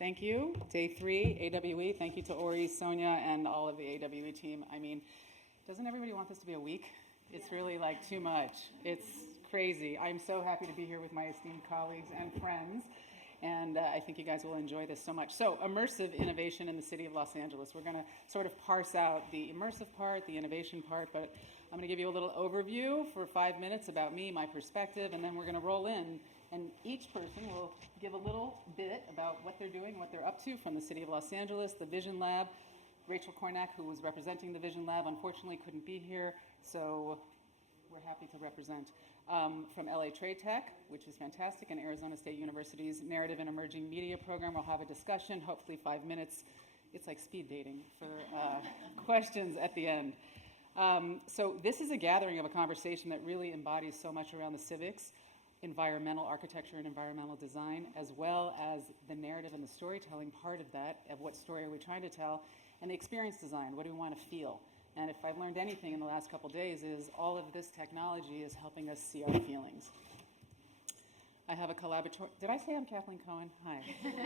Thank you. Day 3, AWE. Thank you to Ori, Sonia, and all of the AWE team. I mean, doesn't everybody want this to be a week? It's really like too much. It's crazy. I'm so happy to be here with my esteemed colleagues and friends, and I think you guys will enjoy this so much. So, immersive innovation in the city of Los Angeles. We're going to sort of parse out the immersive part, the innovation part, but I'm going to give you a little overview for 5 minutes about me, my perspective, and then we're going to roll in, and each person will give a little bit about what they're doing, what they're up to from the City of Los Angeles, the Vision Lab. Rachel Kornak, who was representing the Vision Lab, unfortunately couldn't be here, so we're happy to represent. From LA Trade Tech, which is fantastic, and Arizona State University's Narrative and Emerging Media program. We'll have a discussion, hopefully 5 minutes. It's like speed dating for questions at the end. So this is a gathering of a conversation that really embodies so much around the civics, environmental architecture and environmental design, as well as the narrative and the storytelling part of that, of what story are we trying to tell, and the experience design, what do we want to feel? And if I've learned anything in the last couple days is all of this technology is helping us see our feelings. I have a collaborator. Did I say I'm Kathleen Cohen? Hi.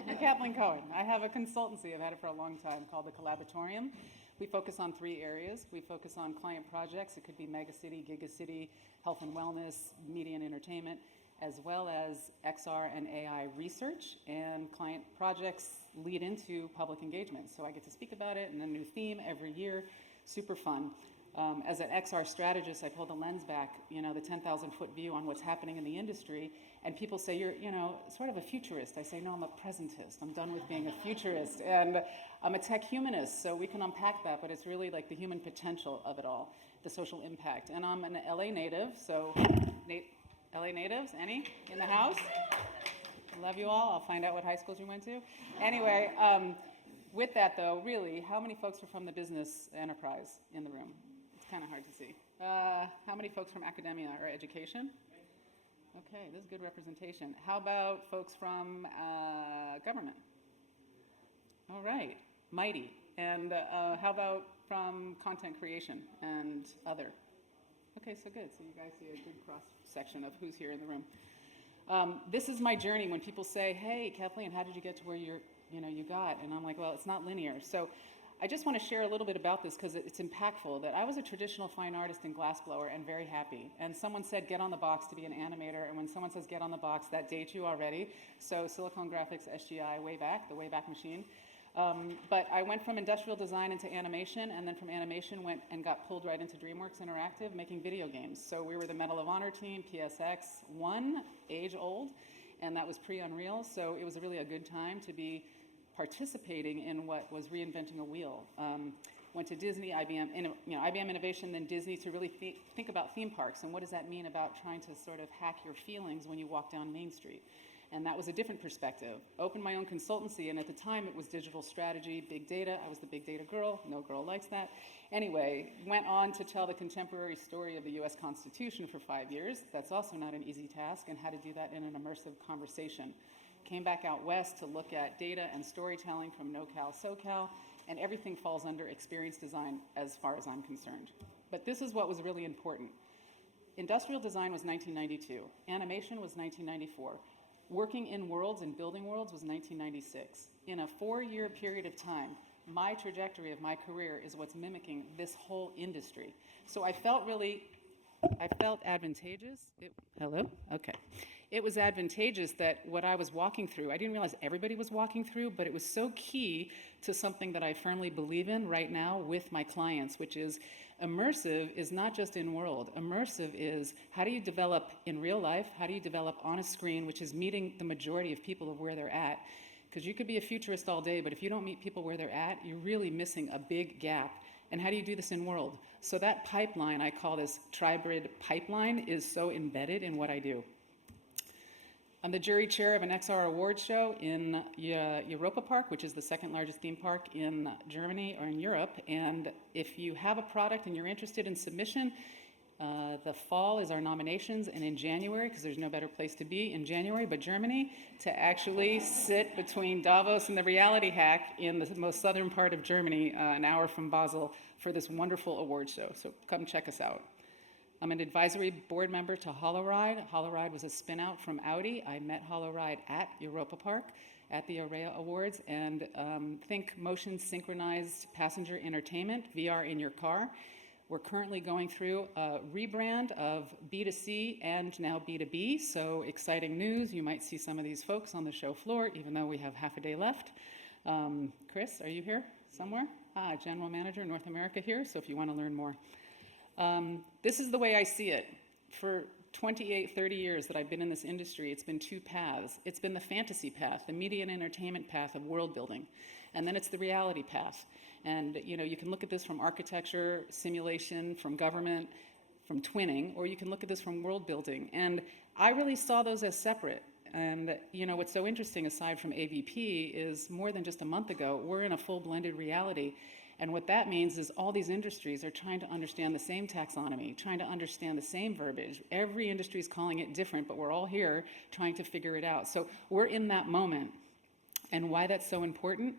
I'm Kathleen Cohen. I have a consultancy. I've had it for a long time called the Collaboratorium. We focus on 3 areas. We focus on client projects. It could be megacity, gigacity, health and wellness, media and entertainment, as well as XR and AI research, and client projects lead into public engagement. So I get to speak about it and a new theme every year. Super fun. As an XR strategist, I pull the lens back, the 10,000-foot view on what's happening in the industry, and people say, you're, sort of a futurist. I say, no, I'm a presentist. I'm done with being a futurist, and I'm a tech humanist, so we can unpack that, but it's really like the human potential of it all, the social impact. And I'm an LA native, so LA natives, any in the house? I love you all. I'll find out what high schools you went to. Anyway, with that, though, really, how many folks are from the business enterprise in the room? It's kind of hard to see. How many folks from academia or education? Okay, this is good representation. How about folks from government? All right, mighty. And how about from content creation and other? Okay, so good. So you guys see a good cross-section of who's here in the room. This is my journey. When people say, hey, Kathleen, how did you get to where you got? And I'm like, well, it's not linear. So I just want to share a little bit about this because it's impactful, that I was a traditional fine artist and glassblower and very happy. And someone said, get on the box to be an animator. And when someone says get on the box, that dates you already. So Silicon Graphics, SGI, way back, the Wayback Machine. But I went from industrial design into animation, and then from animation went and got pulled right into DreamWorks Interactive, making video games. So we were the Medal of Honor team, PSX 1, age old, and that was pre-Unreal. So it was really a good time to be participating in what was reinventing a wheel. Went to Disney, IBM Innovation, then Disney to really think about theme parks and what does that mean about trying to sort of hack your feelings when you walk down Main Street. And that was a different perspective. Opened my own consultancy, and at the time it was digital strategy, big data. I was the big data girl. No girl likes that. Anyway, went on to tell the contemporary story of the US Constitution for 5 years. That's also not an easy task, and how to do that in an immersive conversation. Came back out west to look at data and storytelling from NoCal, SoCal, and everything falls under experience design as far as I'm concerned. But this is what was really important. Industrial design was 1992. Animation was 1994. Working in worlds and building worlds was 1996. In a 4-year period of time, my trajectory of my career is what's mimicking this whole industry. So I felt advantageous. Hello? Okay. It was advantageous that what I was walking through, I didn't realize everybody was walking through, but it was so key to something that I firmly believe in right now with my clients, which is immersive is not just in world. Immersive is how do you develop in real life, how do you develop on a screen, which is meeting the majority of people of where they're at. Because you could be a futurist all day, but if you don't meet people where they're at, you're really missing a big gap. And how do you do this in world? So that pipeline, I call this tribrid pipeline, is so embedded in what I do. I'm the jury chair of an XR awards show in Europa Park, which is the second largest theme park in Germany or in Europe. And if you have a product and you're interested in submission, the fall is our nominations, and in January, because there's no better place to be in January but Germany, to actually sit between Davos and the Reality Hack in the most southern part of Germany, an hour from Basel, for this wonderful award show. So come check us out. I'm an advisory board member to HoloRide. HoloRide was a spin-out from Audi. I met HoloRide at Europa Park at the AREA Awards, and think motion synchronized passenger entertainment, VR in your car. We're currently going through a rebrand of B2C and now B2B, so exciting news. You might see some of these folks on the show floor, even though we have half a day left. Chris, are you here somewhere? General Manager, North America here, so if you want to learn more. This is the way I see it. For 28, 30 years that I've been in this industry, it's been two paths. It's been the fantasy path, the media and entertainment path of world building, and then it's the reality path. And you can look at this from architecture, simulation, from government, from twinning, or you can look at this from world building. And I really saw those as separate. And what's so interesting, aside from AVP, is more than just a month ago, we're in a full blended reality. And what that means is all these industries are trying to understand the same taxonomy, trying to understand the same verbiage. Every industry is calling it different, but we're all here trying to figure it out. So we're in that moment. And why that's so important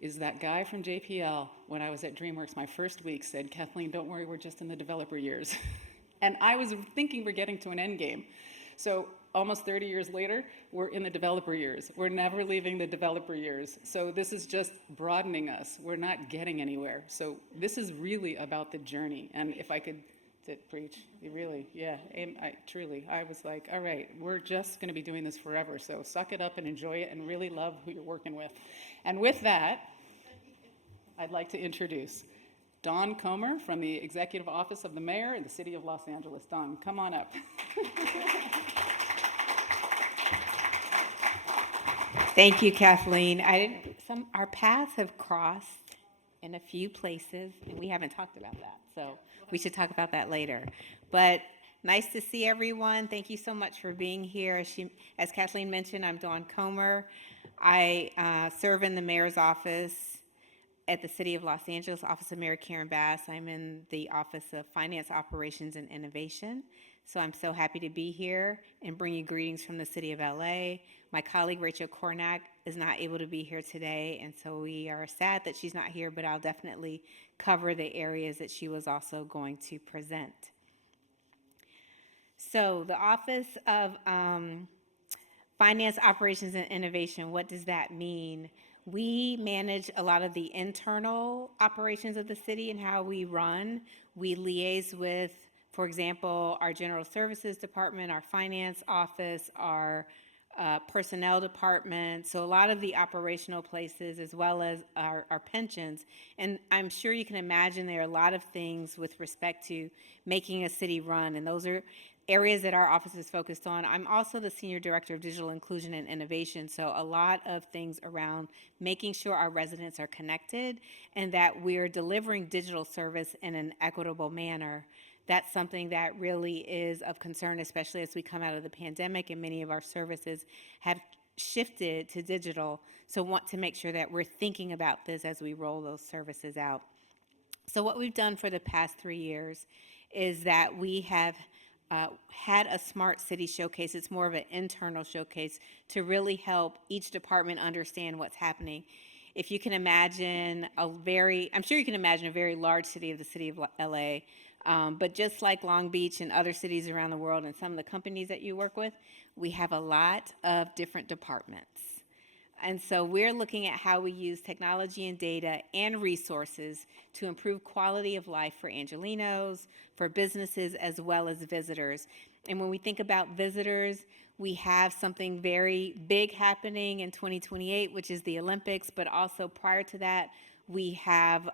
is that guy from JPL, when I was at DreamWorks my first week, said, "Kathleen, don't worry, we're just in the developer years." And I was thinking we're getting to an end game. So almost 30 years later, we're in the developer years. We're never leaving the developer years. So this is just broadening us. We're not getting anywhere. So this is really about the journey. And if I could preach, really, yeah, I was like, all right, we're just going to be doing this forever. So suck it up and enjoy it and really love who you're working with. And with that, I'd like to introduce Dawn Comer from the Executive Office of the Mayor in the City of Los Angeles. Dawn, come on up. Thank you, Kathleen. Our paths have crossed in a few places, and we haven't talked about that, so we should talk about that later. But nice to see everyone. Thank you so much for being here. As Kathleen mentioned, I'm Dawn Comer. I serve in the mayor's office at the City of Los Angeles, Office of Mayor Karen Bass. I'm in the Office of Finance, Operations, and Innovation. So I'm so happy to be here and bring you greetings from the City of L.A. My colleague, Rachel Kornak, is not able to be here today, and so we are sad that she's not here, but I'll definitely cover the areas that she was also going to present. So the Office of Finance, Operations, and Innovation, what does that mean? We manage a lot of the internal operations of the city and how we run. We liaise with, for example, our General Services Department, our Finance Office, our Personnel Department, so a lot of the operational places as well as our pensions. And I'm sure you can imagine there are a lot of things with respect to making a city run, and those are areas that our office is focused on. I'm also the Senior Director of Digital Inclusion and Innovation, so a lot of things around making sure our residents are connected and that we're delivering digital service in an equitable manner. That's something that really is of concern, especially as we come out of the pandemic and many of our services have shifted to digital. So want to make sure that we're thinking about this as we roll those services out. So what we've done for the past 3 years is that we have had a smart city showcase. It's more of an internal showcase to really help each department understand what's happening. If you can imagine I'm sure you can imagine a very large city of the City of L.A., but just like Long Beach and other cities around the world and some of the companies that you work with, we have a lot of different departments. And so we're looking at how we use technology and data and resources to improve quality of life for Angelenos, for businesses, as well as visitors. And when we think about visitors, we have something very big happening in 2028, which is the Olympics, but also prior to that, we have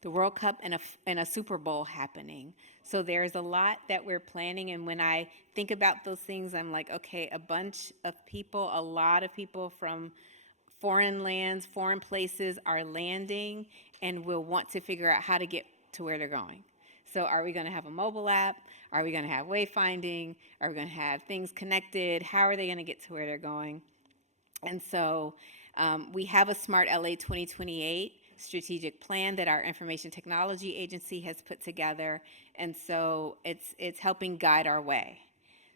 the World Cup and a Super Bowl happening. So there's a lot that we're planning, and when I think about those things, I'm like, okay, a bunch of people, a lot of people from foreign lands, foreign places are landing and will want to figure out how to get to where they're going. So are we going to have a mobile app? Are we going to have wayfinding? Are we going to have things connected? How are they going to get to where they're going? And so we have a Smart LA 2028 strategic plan that our information technology agency has put together, and so it's helping guide our way.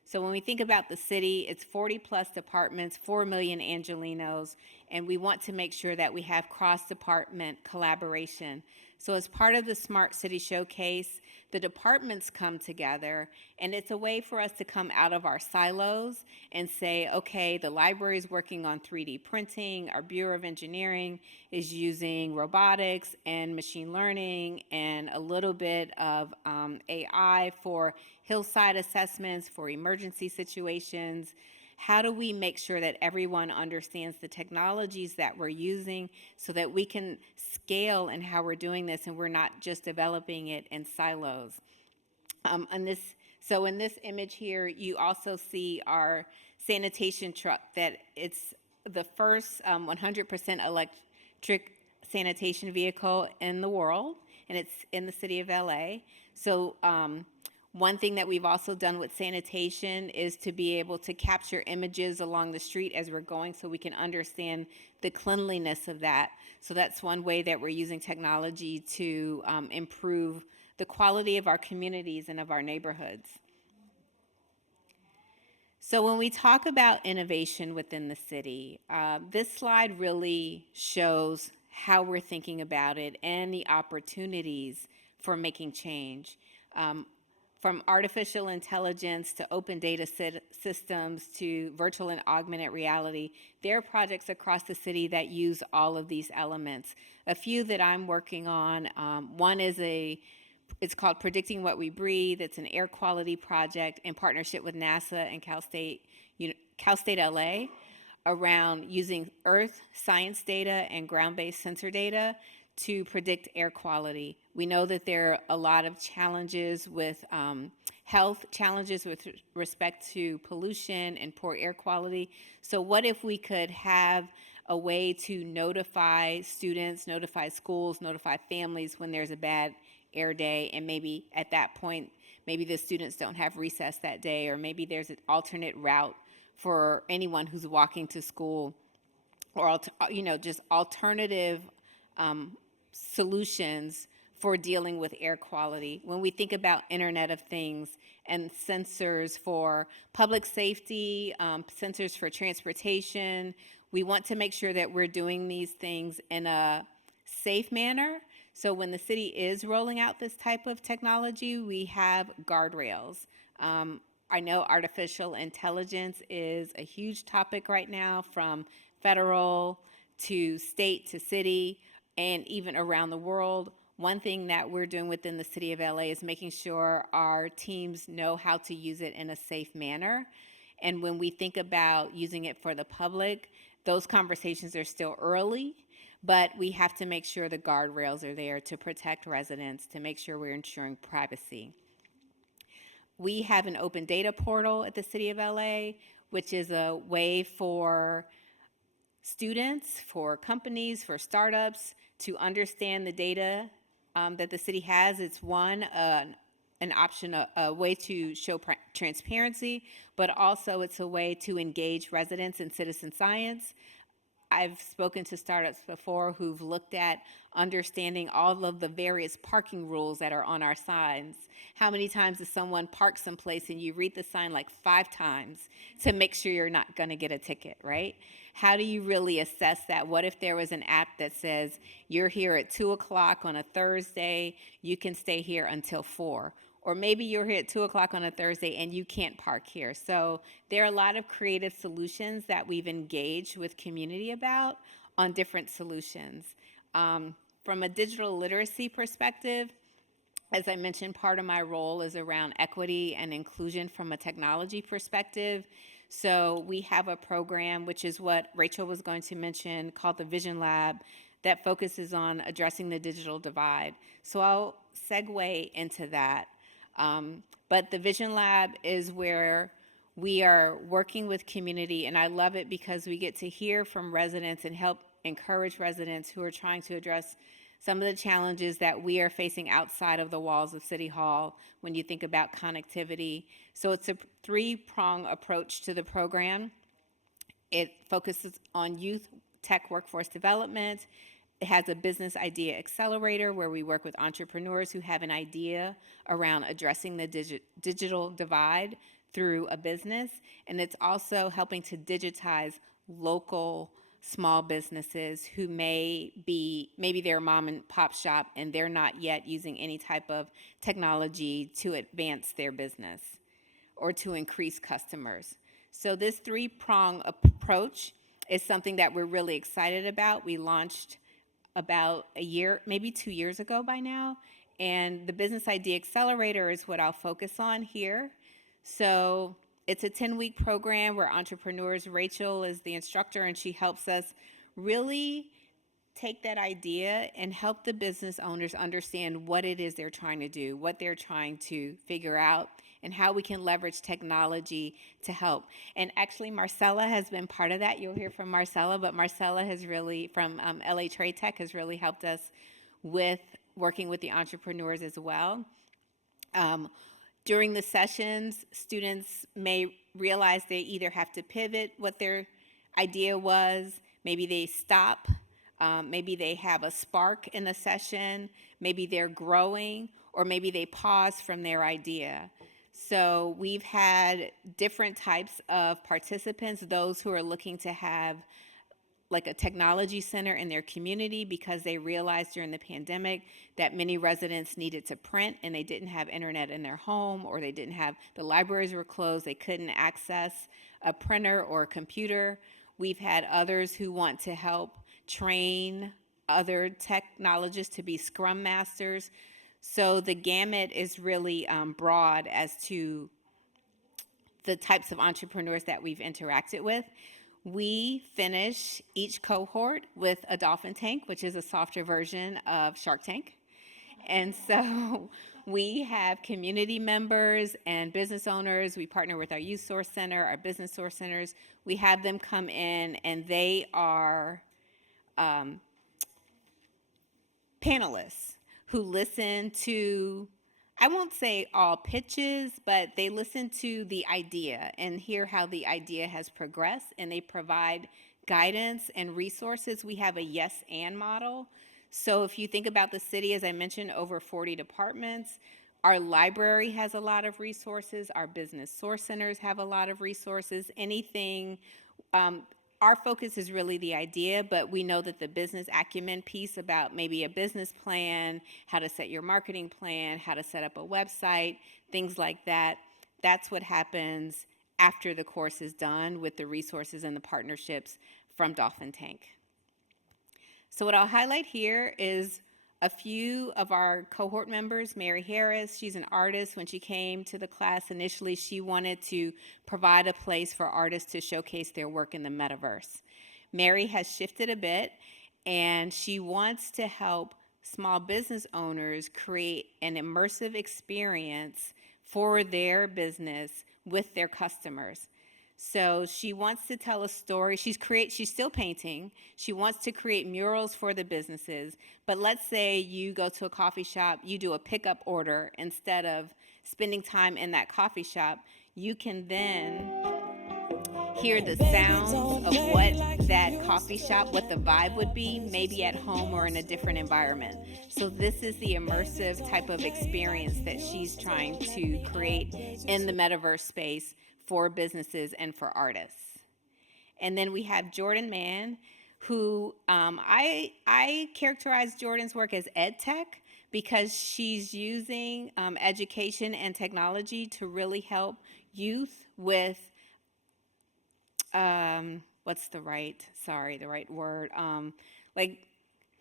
So when we think about the city, it's 40 plus departments, 4 million Angelenos, and we want to make sure that we have cross-department collaboration. So as part of the Smart City Showcase, the departments come together, and it's a way for us to come out of our silos and say, okay, the library is working on 3D printing, our Bureau of Engineering is using robotics and machine learning and a little bit of AI for hillside assessments, for emergency situations. How do we make sure that everyone understands the technologies that we're using so that we can scale in how we're doing this and we're not just developing it in silos? So in this image here, you also see our sanitation truck, that it's the first 100% electric sanitation vehicle in the world, and it's in the City of L.A. So one thing that we've also done with sanitation is to be able to capture images along the street as we're going so we can understand the cleanliness of that. So that's one way that we're using technology to improve the quality of our communities and of our neighborhoods. So when we talk about innovation within the city, this slide really shows how we're thinking about it and the opportunities for making change. From artificial intelligence to open data systems to virtual and augmented reality, there are projects across the city that use all of these elements. A few that I'm working on, one is it's called Predicting What We Breathe. It's an air quality project in partnership with NASA and Cal State L.A. around using Earth science data and ground-based sensor data to predict air quality. We know that there are a lot of challenges with health challenges with respect to pollution and poor air quality. So what if we could have a way to notify students, notify schools, notify families when there's a bad air day, and maybe at that point, maybe the students don't have recess that day, or maybe there's an alternate route for anyone who's walking to school, or just alternative solutions for dealing with air quality. When we think about Internet of Things and sensors for public safety, sensors for transportation, we want to make sure that we're doing these things in a safe manner. So when the city is rolling out this type of technology, we have guardrails. I know artificial intelligence is a huge topic right now, from federal to state to city, and even around the world. One thing that we're doing within the City of LA is making sure our teams know how to use it in a safe manner. And when we think about using it for the public, those conversations are still early, but we have to make sure the guardrails are there to protect residents, to make sure we're ensuring privacy. We have an open data portal at the City of LA, which is a way for students, for companies, for startups to understand the data that the city has. It's an option, a way to show transparency, but also it's a way to engage residents in citizen science. I've spoken to startups before who've looked at understanding all of the various parking rules that are on our signs. How many times does someone park someplace and you read the sign like 5 times to make sure you're not going to get a ticket, right? How do you really assess that? What if there was an app that says you're here at 2 o'clock on a Thursday, you can stay here until 4? Or maybe you're here at 2 o'clock on a Thursday and you can't park here. So there are a lot of creative solutions that we've engaged with community about on different solutions. From a digital literacy perspective, as I mentioned, part of my role is around equity and inclusion from a technology perspective. So we have a program, which is what Rachel was going to mention, called the Vision Lab, that focuses on addressing the digital divide. So I'll segue into that. But the Vision Lab is where we are working with community, and I love it because we get to hear from residents and help encourage residents who are trying to address some of the challenges that we are facing outside of the walls of City Hall when you think about connectivity. So it's a 3-prong approach to the program. It focuses on youth tech workforce development. It has a business idea accelerator where we work with entrepreneurs who have an idea around addressing the digital divide through a business. And it's also helping to digitize local small businesses who maybe they're a mom and pop shop and they're not yet using any type of technology to advance their business or to increase customers. So this three-prong approach is something that we're really excited about. We launched about a year, maybe 2 years ago by now, and the Business Idea Accelerator is what I'll focus on here. So it's a 10-week program where entrepreneurs, Rachel is the instructor, and she helps us really take that idea and help the business owners understand what it is they're trying to do, what they're trying to figure out, and how we can leverage technology to help. And actually, Marcela has been part of that. You'll hear from Marcela, but Marcela has really, from LA Trade Tech, has really helped us with working with the entrepreneurs as well. During the sessions, students may realize they either have to pivot what their idea was, maybe they stop, maybe they have a spark in a session, maybe they're growing, or maybe they pause from their idea. So we've had different types of participants, those who are looking to have like a technology center in their community because they realized during the pandemic that many residents needed to print and they didn't have internet in their home, or they didn't have, the libraries were closed, they couldn't access a printer or a computer. We've had others who want to help train other technologists to be Scrum Masters. So the gamut is really broad as to the types of entrepreneurs that we've interacted with. We finish each cohort with a dolphin tank, which is a softer version of Shark Tank. And so we have community members and business owners. We partner with our youth source center, our business source centers. We have them come in, and they are panelists who listen to, I won't say all pitches, but they listen to the idea and hear how the idea has progressed, and they provide guidance and resources. We have a yes and model. So if you think about the city, as I mentioned, over 40 departments, our library has a lot of resources, our business source centers have a lot of resources, anything. Our focus is really the idea, but we know that the business acumen piece about maybe a business plan, how to set your marketing plan, how to set up a website, things like that, that's what happens after the course is done with the resources and the partnerships from Dolphin Tank. So what I'll highlight here is a few of our cohort members. Mary Harris, she's an artist. When she came to the class initially, she wanted to provide a place for artists to showcase their work in the metaverse. Mary has shifted a bit, and she wants to help small business owners create an immersive experience for their business with their customers. So she wants to tell a story. She's still painting. She wants to create murals for the businesses. But let's say you go to a coffee shop, you do a pickup order instead of spending time in that coffee shop. You can then hear the sounds of what that coffee shop, what the vibe would be, maybe at home or in a different environment. So this is the immersive type of experience that she's trying to create in the metaverse space for businesses and for artists. And then we have Jordan Mann, who I characterize Jordan's work as ed tech because she's using education and technology to really help youth with what's the right word, like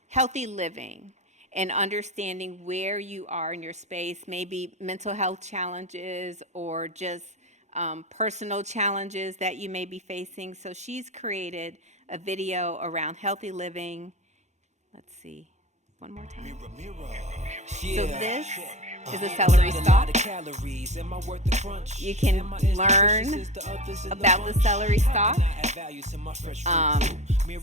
healthy living and understanding where you are in your space, maybe mental health challenges or just personal challenges that you may be facing. So she's created a video around healthy living. Let's see, one more time. So this is a celery stalk. You can learn about the celery stalk.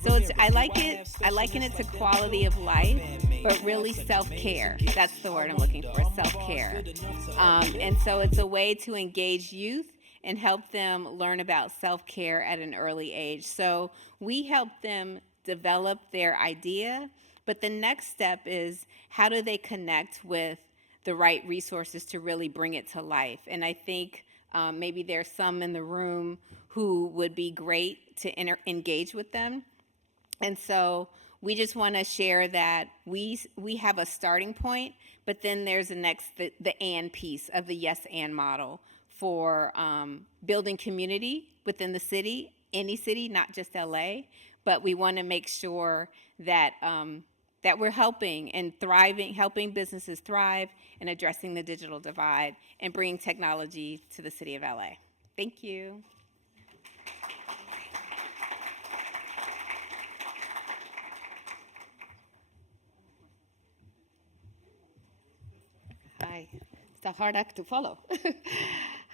So I liken it to quality of life, but really self-care. That's the word I'm looking for, self-care. And so it's a way to engage youth and help them learn about self-care at an early age. So we help them develop their idea, but the next step is how do they connect with the right resources to really bring it to life? And I think maybe there's some in the room who would be great to engage with them. And so we just want to share that we have a starting point, but then there's the and piece of the yes and model for building community within the city, any city, not just LA. But we want to make sure that that we're helping and thriving, helping businesses thrive and addressing the digital divide and bringing technology to the city of LA. Thank you. Hi, it's a hard act to follow.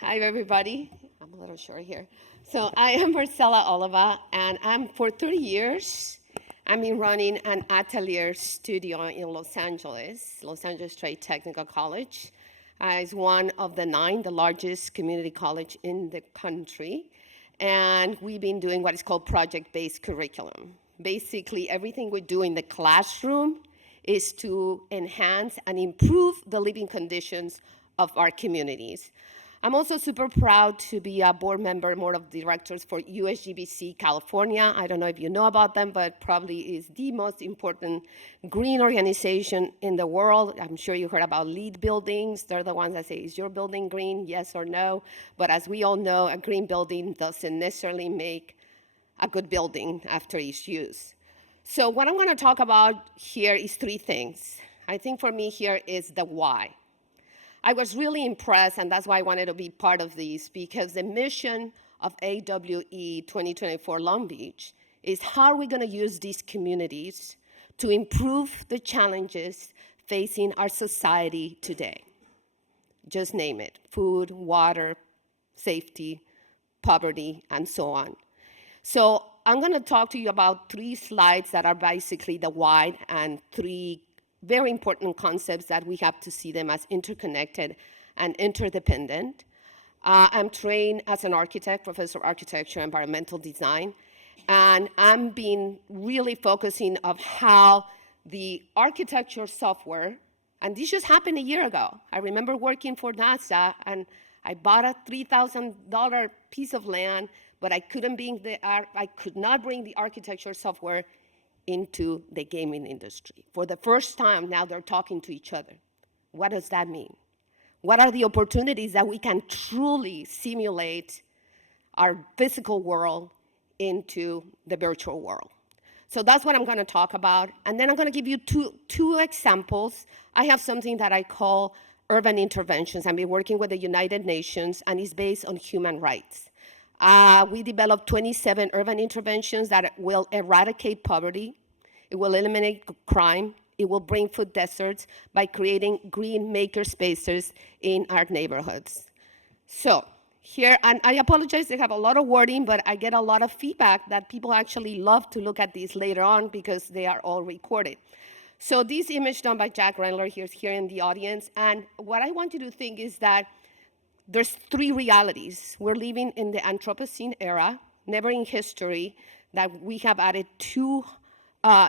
Hi, everybody. I'm a little short here. So I am Marcela, Olica, and for 30 years, I've been running an atelier studio in Los Angeles Trade Technical College. It's one of the 9, the largest community college in the country. And we've been doing what is called project-based curriculum. Basically, everything we do in the classroom is to enhance and improve the living conditions of our communities. I'm also super proud to be a board of directors for USGBC California. I don't know if you know about them, but probably is the most important green organization in the world. I'm sure you heard about LEED buildings. They're the ones that say, is your building green, yes or no? But as we all know, a green building doesn't necessarily make a good building after its use. So what I'm going to talk about here is 3 things. I think for me here is the why. I was really impressed, and that's why I wanted to be part of this, because the mission of AWE 2024 Long Beach is how are we going to use these communities to improve the challenges facing our society today. Just name it: food, water, safety, poverty, and so on. So I'm going to talk to you about 3 slides that are basically the why, and 3 very important concepts that we have to see them as interconnected and interdependent. I'm trained as an architect, professor of architecture, environmental design, and I'm been really focusing on how the architecture software, and this just happened a year ago. I remember working for NASA, and I bought a $3,000 piece of land, but I could not bring the architecture software into the gaming industry. For the first time, now they're talking to each other. What does that mean? What are the opportunities that we can truly simulate our physical world into the virtual world? So that's what I'm going to talk about. And then I'm going to give you two examples. I have something that I call urban interventions. I've been working with the United Nations, and it's based on human rights. We developed 27 urban interventions that will eradicate poverty. It will eliminate crime. It will bring food deserts by creating green maker spaces in our neighborhoods. So here, and I apologize, they have a lot of wording, but I get a lot of feedback that people actually love to look at these later on because they are all recorded. So this image done by Jack Rendler here in the audience, and what I want you to think is that there's 3 realities. We're living in the Anthropocene era, never in history, that we have added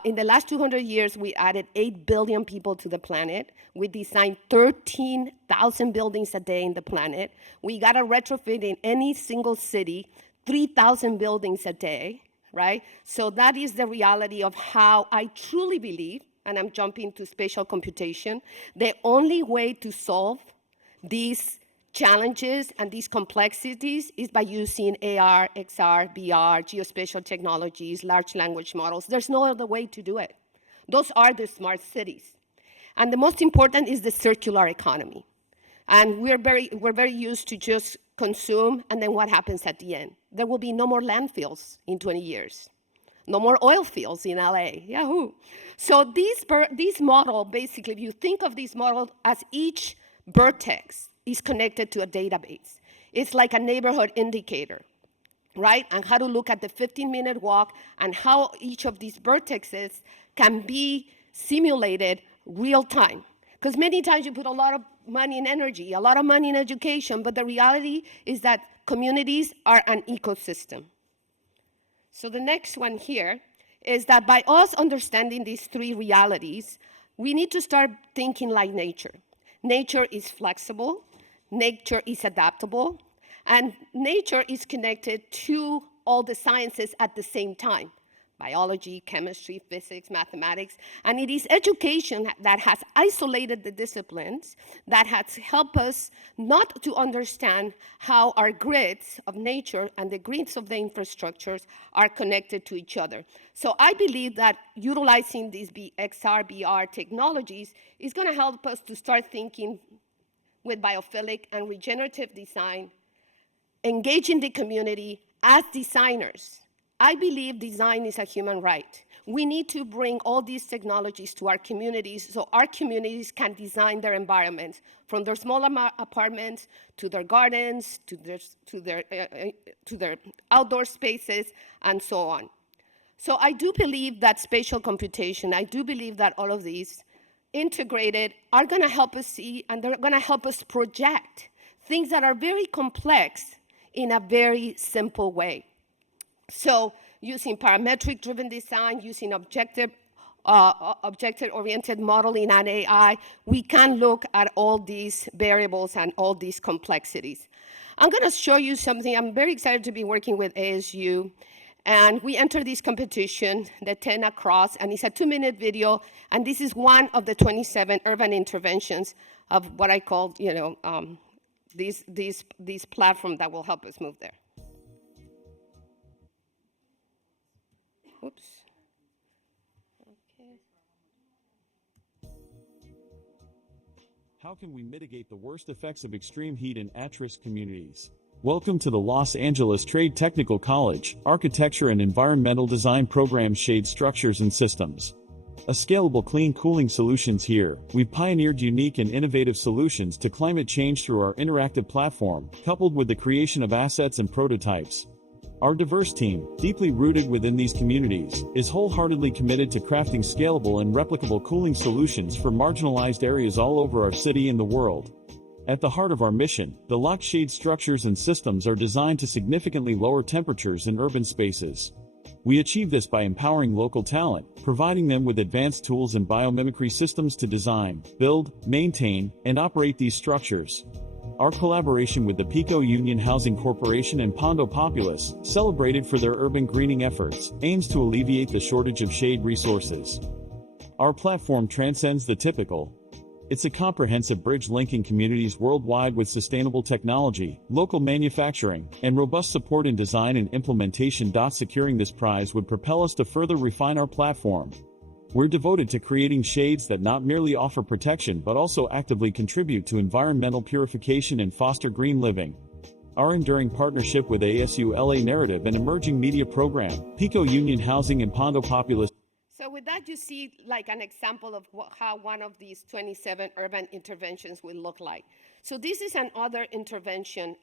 in the last 200 years, we added 8 billion people to the planet. We designed 13,000 buildings a day in the planet. We got to retrofit in any single city 3,000 buildings a day, right? So that is the reality of how I truly believe, and I'm jumping to spatial computation, the only way to solve these challenges and these complexities is by using AR, XR, VR, geospatial technologies, large language models. There's no other way to do it. Those are the smart cities. And the most important is the circular economy. And we're very used to just consume, and then what happens at the end? There will be no more landfills in 20 years. No more oil fields in LA, yahoo. So this model, basically, if you think of this model as each vertex is connected to a database. It's like a neighborhood indicator, right? And how to look at the 15-minute walk and how each of these vertexes can be simulated real time. Because many times you put a lot of money and energy, a lot of money in education, but the reality is that communities are an ecosystem. So the next one here is that by us understanding these 3 realities, we need to start thinking like nature. Nature is flexible, nature is adaptable, and nature is connected to all the sciences at the same time. biology, chemistry, physics, mathematics, and it is education that has isolated the disciplines that has helped us not to understand how our grids of nature and the grids of the infrastructures are connected to each other. So I believe that utilizing these XR, VR technologies is going to help us to start thinking with biophilic and regenerative design, engaging the community as designers. I believe design is a human right. We need to bring all these technologies to our communities so our communities can design their environments, from their small apartments to their gardens, to their outdoor spaces, and so on. So I do believe that spatial computation, I do believe that all of these integrated are going to help us see, and they're going to help us project things that are very complex in a very simple way. So using parametric-driven design, using objective-oriented modeling and AI, we can look at all these variables and all these complexities. I'm going to show you something. I'm very excited to be working with ASU. And we entered this competition, the 10 Across, and it's a 2-minute video. And this is one of the 27 urban interventions of what I call, these platforms that will help us move there. Oops. Okay. How can we mitigate the worst effects of extreme heat in at-risk communities? Welcome to the Los Angeles Trade Technical College Architecture and Environmental Design Program Shade Structures and Systems. A scalable clean cooling solutions here. We've pioneered unique and innovative solutions to climate change through our interactive platform, coupled with the creation of assets and prototypes. Our diverse team, deeply rooted within these communities, is wholeheartedly committed to crafting scalable and replicable cooling solutions for marginalized areas all over our city and the world. At the heart of our mission, the locked shade structures and systems are designed to significantly lower temperatures in urban spaces. We achieve this by empowering local talent, providing them with advanced tools and biomimicry systems to design, build, maintain, and operate these structures. Our collaboration with the Pico Union Housing Corporation and Pondo Populous, celebrated for their urban greening efforts, aims to alleviate the shortage of shade resources. Our platform transcends the typical. It's a comprehensive bridge linking communities worldwide with sustainable technology, local manufacturing, and robust support in design and implementation. Securing this prize would propel us to further refine our platform. We're devoted to creating shades that not merely offer protection but also actively contribute to environmental purification and foster green living. Our enduring partnership with ASU L.A. Narrative and Emerging Media Program, Pico Union Housing and Pondo Populous. So with that, you see like an example of how one of these 27 urban interventions will look like. So this is another intervention,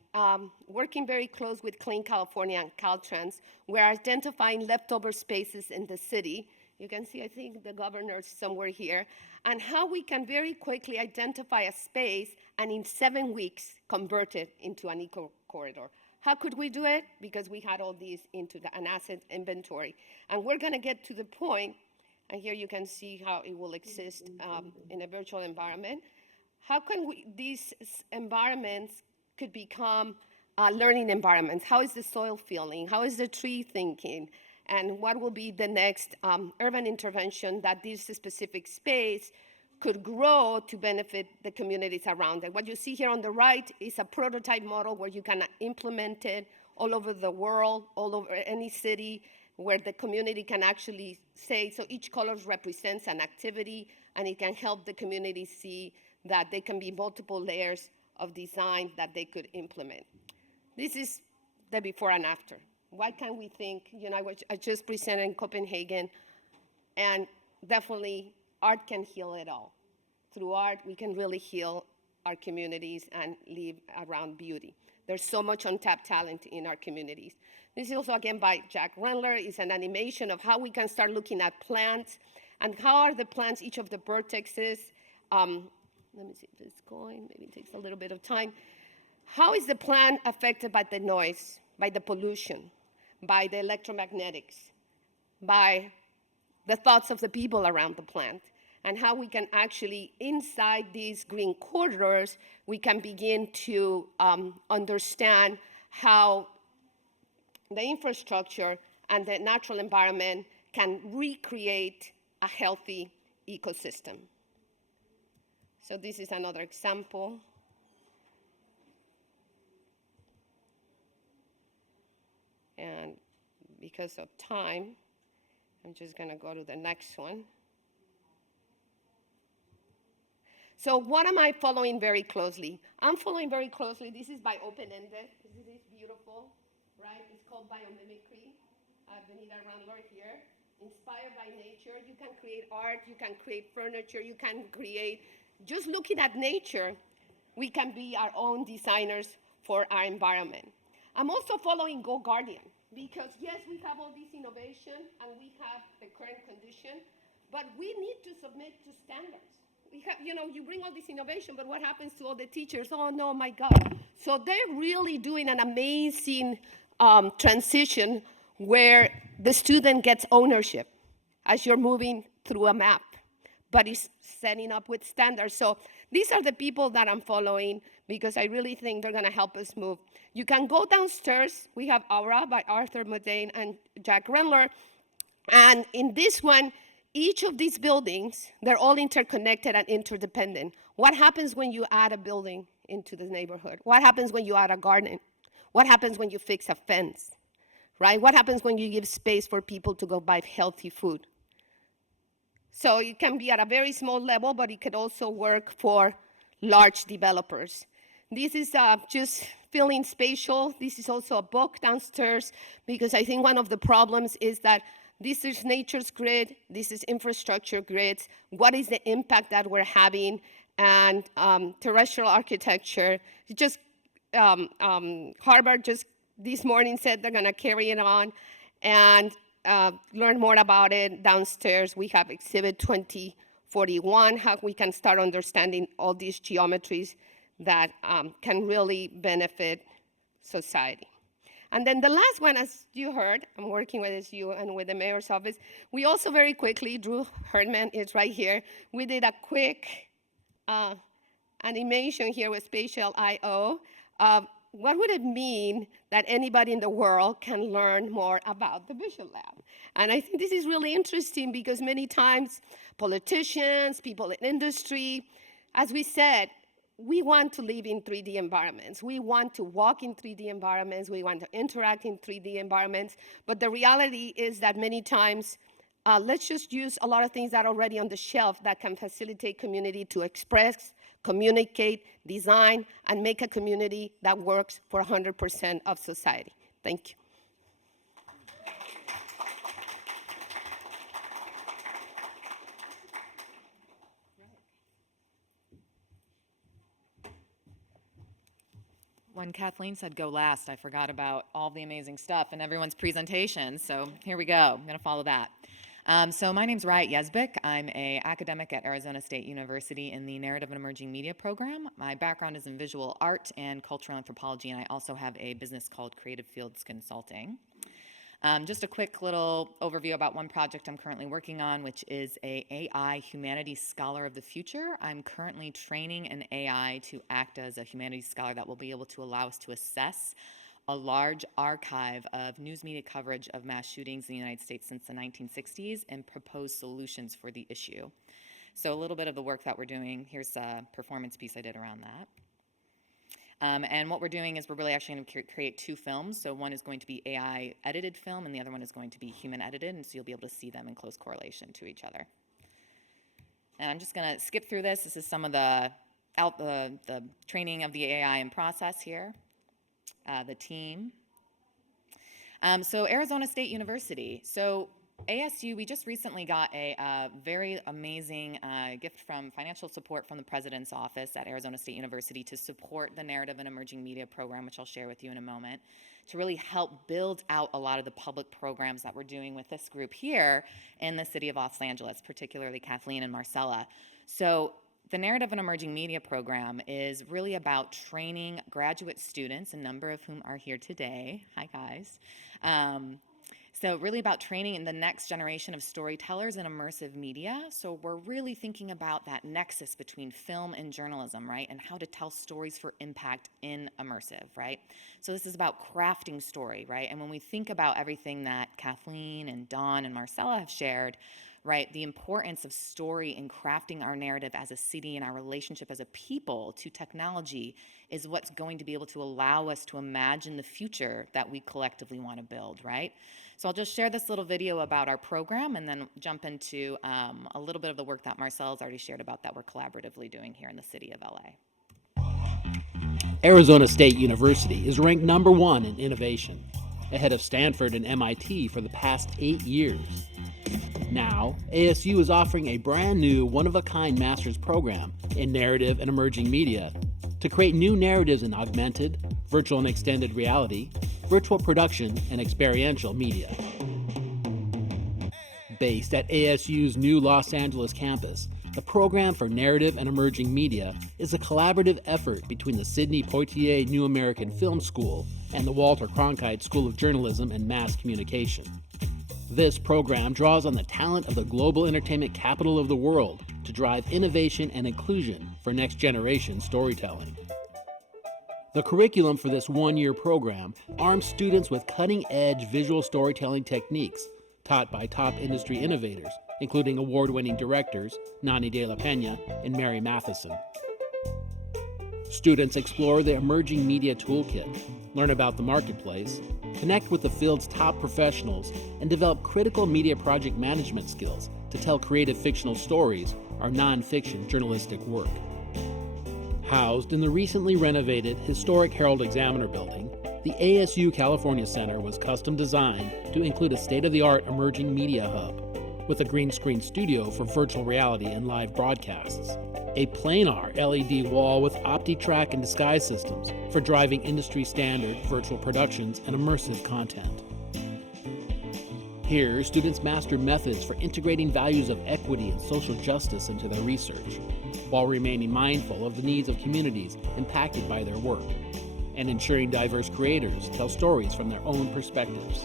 working very close with Clean California and Caltrans. We're identifying leftover spaces in the city. You can see, I think, the governor's somewhere here, and how we can very quickly identify a space and in 7 weeks convert it into an eco corridor. How could we do it? Because we had all these into an asset inventory. And we're going to get to the point, and here you can see how it will exist in a virtual environment. How can these environments could become learning environments? How is the soil feeling? How is the tree thinking? And what will be the next urban intervention that this specific space could grow to benefit the communities around it. What you see here on the right is a prototype model where you can implement it all over the world, all over any city, where the community can actually say, so each color represents an activity, and it can help the community see that there can be multiple layers of design that they could implement. This is the before and after. What can we think? I just presented in Copenhagen, and definitely art can heal it all. Through art, we can really heal our communities and live around beauty. There's so much untapped talent in our communities. This is also, again, by Jack Rendler. It's an animation of how we can start looking at plants and how are the plants, each of the vertexes. Let me see if this is going. Maybe it takes a little bit of time. How is the plant affected by the noise, by the pollution, by the electromagnetics, by the thoughts of the people around the plant, and how we can actually, inside these green corridors, we can begin to understand how the infrastructure and the natural environment can recreate a healthy ecosystem. So this is another example. And because of time, I'm just going to go to the next one. So what am I following very closely? I'm following very closely. This is by open-ended. This is beautiful, right? It's called biomimicry. Benita Randler here. Inspired by nature, you can create art, you can create furniture, you can create, just looking at nature, we can be our own designers for our environment. I'm also following Go Guardian, because yes, we have all this innovation and we have the current condition, but we need to submit to standards. We have, you bring all this innovation, but what happens to all the teachers? Oh no, my God. So they're really doing an amazing transition where the student gets ownership as you're moving through a map, but it's setting up with standards. So these are the people that I'm following because I really think they're gonna help us move. You can go downstairs. We have Aura by Arthur Modane and Jack Rendler. And in this one, each of these buildings, they're all interconnected and interdependent. What happens when you add a building into the neighborhood? What happens when you add a garden? What happens when you fix a fence, right? What happens when you give space for people to go buy healthy food? So it can be at a very small level, but it could also work for large developers. This is just feeling spatial. This is also a book downstairs, because I think one of the problems is that this is nature's grid, this is infrastructure grids. What is the impact that we're having? And terrestrial architecture. Just Harvard just this morning said they're gonna carry it on and learn more about it. Downstairs, we have Exhibit 2041, how we can start understanding all these geometries that can really benefit society. And then the last one, as you heard, I'm working with SU and with the mayor's office. We also very quickly, Drew Herdman is right here. We did a quick animation here with Spatial I/O. What would it mean that anybody in the world can learn more about the Visual Lab? And I think this is really interesting because many times politicians, people in industry, as we said, we want to live in 3D environments. We want to walk in 3D environments. We want to interact in 3D environments. But the reality is that many times, let's just use a lot of things that are already on the shelf that can facilitate community to express, communicate, design, and make a community that works for 100% of society. Thank you. When Kathleen said go last, I forgot about all the amazing stuff and everyone's presentations. So here we go. I'm going to follow that. So my name's Ryat Yezbick. I'm an academic at Arizona State University in the Narrative and Emerging Media program. My background is in visual art and cultural anthropology, and I also have a business called Creative Fields Consulting. Just a quick little overview about one project I'm currently working on, which is a AI Humanities Scholar of the Future. I'm currently training an AI to act as a humanities scholar that will be able to allow us to assess a large archive of news media coverage of mass shootings in the United States since the 1960s and propose solutions for the issue. So a little bit of the work that we're doing, here's a performance piece I did around that. And what we're doing is we're really actually going to create two films. So one is going to be AI edited film and the other one is going to be human edited, and so you'll be able to see them in close correlation to each other. And I'm just going to skip through this. This is some of the training of the AI in process here, the team. So Arizona State University. So ASU, we just recently got a very amazing gift from financial support from the president's office at Arizona State University to support the Narrative and Emerging Media program, which I'll share with you in a moment, to really help build out a lot of the public programs that we're doing with this group here in the city of Los Angeles, particularly Kathleen and Marcela. So the Narrative and Emerging Media program is really about training graduate students, a number of whom are here today. Hi, guys. So really about training in the next generation of storytellers in immersive media. So we're really thinking about that nexus between film and journalism, right? And how to tell stories for impact in immersive, right? So this is about crafting story, right? And when we think about everything that Kathleen and Dawn and Marcela have shared, right, the importance of story in crafting our narrative as a city and our relationship as a people to technology is what's going to be able to allow us to imagine the future that we collectively want to build, right? So I'll just share this little video about our program and then jump into a little bit of the work that Marcela's already shared about that we're collaboratively doing here in the City of L.A. Arizona State University is ranked #1 in innovation, ahead of Stanford and MIT for the past 8 years. Now, ASU is offering a brand new one-of-a-kind master's program in narrative and emerging media to create new narratives in augmented, virtual and extended reality, virtual production, and experiential media. Based at ASU's new Los Angeles campus, the program for narrative and emerging media is a collaborative effort between the Sidney Poitier New American Film School and the Walter Cronkite School of Journalism and Mass Communication. This program draws on the talent of the global entertainment capital of the world to drive innovation and inclusion for next-generation storytelling. The curriculum for this one-year program arms students with cutting-edge visual storytelling techniques taught by top industry innovators, including award-winning directors Nani de la Peña and Mary Matheson. Students explore the emerging media toolkit, learn about the marketplace, connect with the field's top professionals, and develop critical media project management skills to tell creative fictional stories or nonfiction journalistic work. Housed in the recently renovated historic Herald Examiner building, the ASU California Center was custom designed to include a state-of-the-art emerging media hub with a green screen studio for virtual reality and live broadcasts, a planar LED wall with OptiTrack and disguise systems for driving industry-standard virtual productions and immersive content. Here, students master methods for integrating values of equity and social justice into their research, while remaining mindful of the needs of communities impacted by their work, and ensuring diverse creators tell stories from their own perspectives.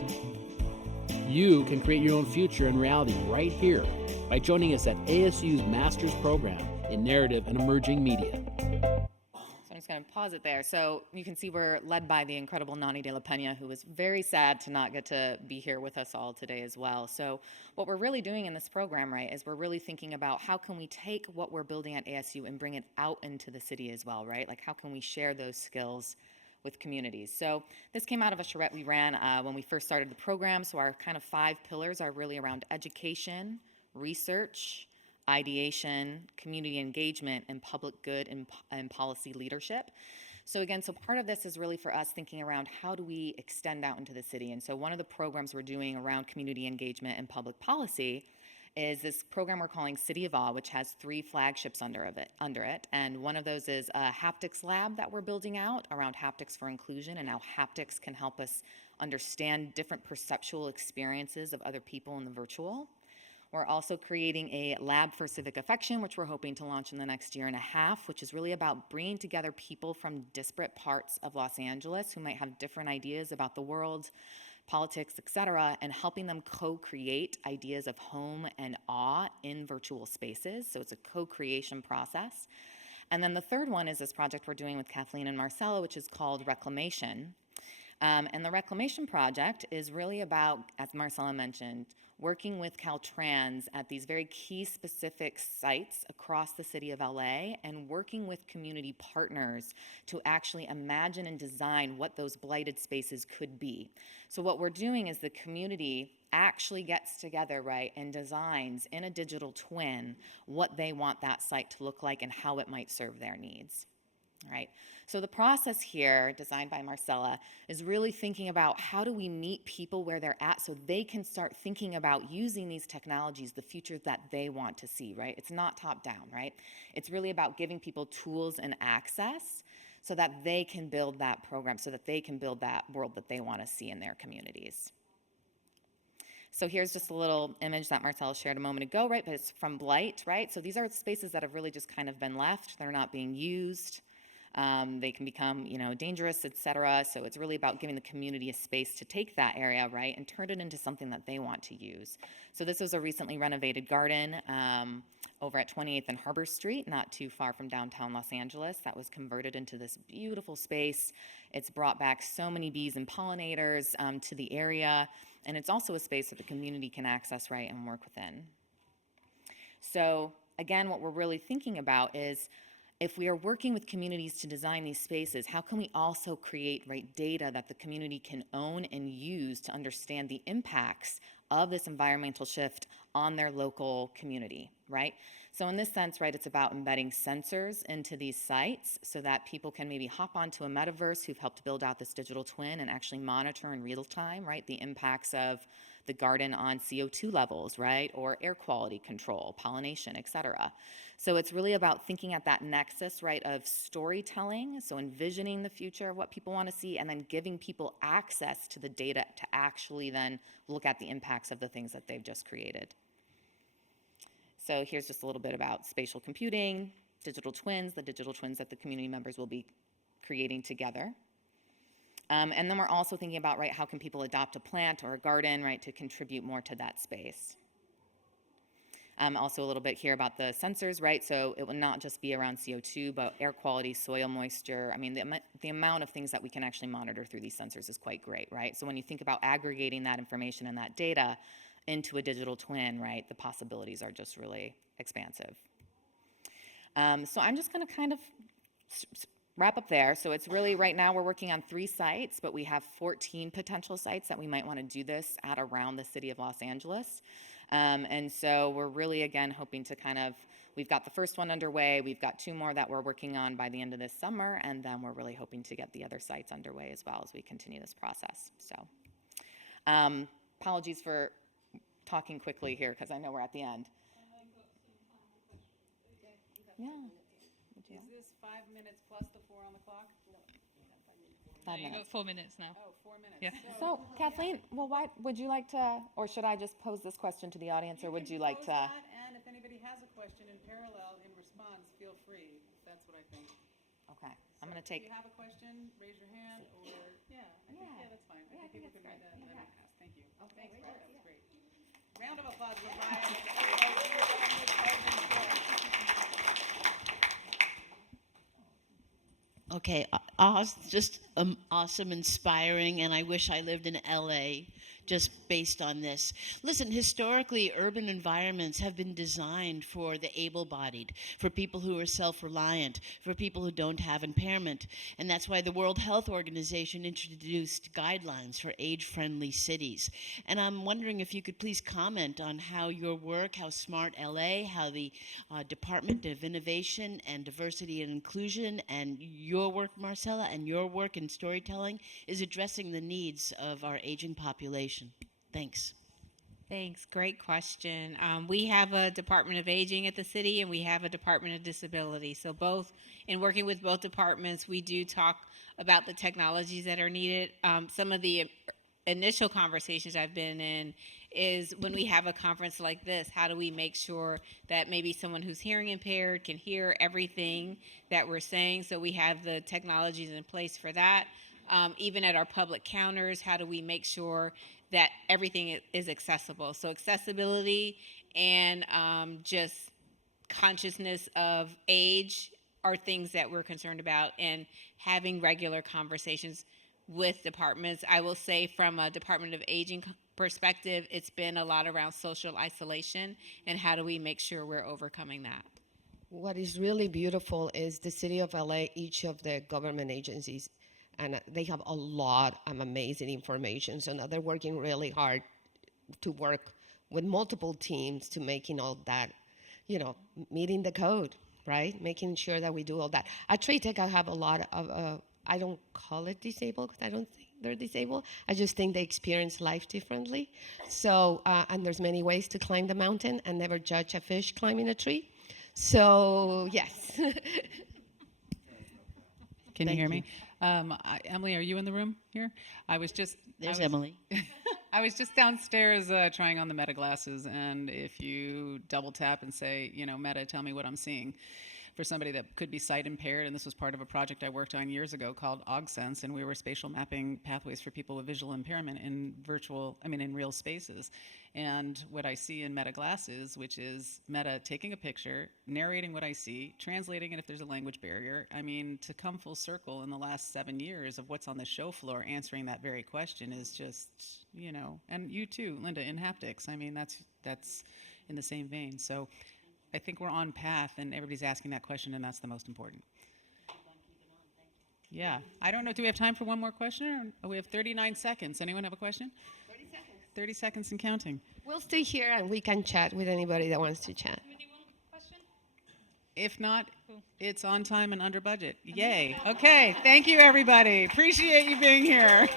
You can create your own future and reality right here by joining us at ASU's Master's Program in Narrative and Emerging Media. So I'm just going to pause it there. So you can see we're led by the incredible Nani de la Peña, who was very sad to not get to be here with us all today as well. So what we're really doing in this program, right, is we're really thinking about how can we take what we're building at ASU and bring it out into the city as well, right? Like how can we share those skills with communities. So this came out of a charrette we ran when we first started the program. So our kind of 5 pillars are really around education, research, ideation, community engagement, and public good and policy leadership. So again, so part of this is really for us thinking around how do we extend out into the city. And so one of the programs we're doing around community engagement and public policy is this program we're calling City of L.A, which has 3 flagships under it. And one of those is a haptics lab that we're building out around haptics for inclusion, and how haptics can help us understand different perceptual experiences of other people in the virtual. We're also creating a lab for civic affection, which we're hoping to launch in the next 1.5 years, which is really about bringing together people from disparate parts of Los Angeles who might have different ideas about the world, politics, etc., and helping them co-create ideas of home and awe in virtual spaces. So it's a co-creation process. And then the third one is this project we're doing with Kathleen and Marcela, which is called Reclamation. And the Reclamation project is really about, as Marcela mentioned, working with Caltrans at these very key specific sites across the city of LA and working with community partners to actually imagine and design what those blighted spaces could be. So what we're doing is the community actually gets together, right, and designs in a digital twin what they want that site to look like and how it might serve their needs. Right. So the process here, designed by Marcela, is really thinking about how do we meet people where they're at so they can start thinking about using these technologies, the future that they want to see, right? It's not top down, right? It's really about giving people tools and access so that they can build that program, so that they can build that world that they want to see in their communities. So here's just a little image that Marcela shared a moment ago, right? But it's from Blight, right? So these are spaces that have really just kind of been left. They're not being used. They can become, dangerous, etc. So it's really about giving the community a space to take that area, right, and turn it into something that they want to use. So this was a recently renovated garden over at 28th and Harbor Street, not too far from downtown Los Angeles, that was converted into this beautiful space. It's brought back so many bees and pollinators to the area, and it's also a space that the community can access, right, and work within. So again, what we're really thinking about is, if we are working with communities to design these spaces, how can we also create, right, data that the community can own and use to understand the impacts of this environmental shift on their local community, right? So in this sense, right, it's about embedding sensors into these sites so that people can maybe hop onto a metaverse who've helped build out this digital twin and actually monitor in real time, right, the impacts of the garden on CO2 levels, right, or air quality control, pollination, et cetera. So it's really about thinking at that nexus, right, of storytelling, so envisioning the future of what people want to see, and then giving people access to the data to actually then look at the impacts of the things that they've just created. So here's just a little bit about spatial computing, digital twins, the digital twins that the community members will be creating together. And then we're also thinking about, right, how can people adopt a plant or a garden, right, to contribute more to that space. Also a little bit here about the sensors, right? So it will not just be around CO2, but air quality, soil moisture. I mean, the amount of things that we can actually monitor through these sensors is quite great, right? So when you think about aggregating that information and that data into a digital twin, right, the possibilities are just really expansive. So I'm just going to kind of wrap up there. So it's really, right now we're working on 3 sites, but we have 14 potential sites that we might want to do this at around the city of Los Angeles. And so we're really, again, hoping to we've got the first one underway, we've got 2 more that we're working on by the end of this summer, and then we're really hoping to get the other sites underway as well as we continue this process. So apologies for talking quickly here, because I know we're at the end. Yeah. Is this 5 minutes plus the 4 on the clock? 5 You minutes. got 4 minutes now. Oh, 4 minutes. Yeah. So, Kathleen, well, why would you like to, or should I just pose this question to the audience, or would you like to? And if anybody has a question in parallel, in response, feel free. That's what I think. Okay, I'm going to If take. you have a question, raise your hand, or, that's fine. I think people can read that and then ask. Thank you. Thanks, Brett, that was great. Round of applause for Ryan. Okay, just awesome, inspiring, and I wish I lived in L.A. just based on this. Listen, historically, urban environments have been designed for the able-bodied, for people who are self-reliant, for people who don't have impairment, and that's why the World Health Organization introduced guidelines for age-friendly cities. And I'm wondering if you could please comment on how your work, how Smart L.A., how the Department of Innovation and Diversity and Inclusion, and your work, Marcela, and your work in storytelling is addressing the needs of our aging population. Thanks. Thanks. Great question. We have a Department of Aging at the city, and we have a Department of Disability. So in working with both departments, we do talk about the technologies that are needed. Some of the initial conversations I've been in is when we have a conference like this, how do we make sure that maybe someone who's hearing impaired can hear everything that we're saying? So we have the technologies in place for that. Even at our public counters, how do we make sure that everything is accessible? So accessibility and just consciousness of age are things that we're concerned about, and having regular conversations with departments. I will say from a Department of Aging perspective, it's been a lot around social isolation and how do we make sure we're overcoming that. What is really beautiful is the City of L.A., each of the government agencies, and they have a lot of amazing information. So now they're working really hard to work with multiple teams to making all that, meeting the code, right? Making sure that we do all that. At Trade Tech, I have a lot of, I don't call it disabled because I don't think they're disabled. I just think they experience life differently. So, and there's many ways to climb the mountain, and never judge a fish climbing a tree. So, yes. Can you hear me? Emily, are you in the room here? There's Emily. I was just downstairs trying on the Meta glasses, and if you double tap and say, Meta, tell me what I'm seeing, for somebody that could be sight impaired, and this was part of a project I worked on years ago called AugSense, and we were spatial mapping pathways for people with visual impairment in in real spaces. And what I see in Meta Glasses, which is Meta taking a picture, narrating what I see, translating it if there's a language barrier. I mean, to come full circle in the last 7 years of what's on the show floor answering that very question is just, and you too, Linda, in haptics. I mean, that's in the same vein. So I think we're on path, and everybody's asking that question, and that's the most important. Yeah. I don't know. Do we have time for one more question? Or we have 39 seconds. Anyone have a question? 30 seconds and counting. We'll stay here and we can chat with anybody that wants to chat. If not, it's on time and under budget. Yay. Okay. Thank you, everybody. Appreciate you being here.